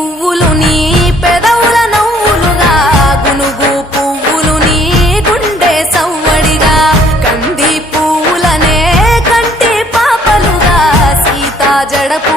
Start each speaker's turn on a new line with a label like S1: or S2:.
S1: పువ్వులు నీ పెదవుల నవ్వులుగా గునుగు పువ్వులు నీ గుండె సవ్వడిగా కంది పువ్వులనే కంటి పాపలుగా సీతా
S2: జడపు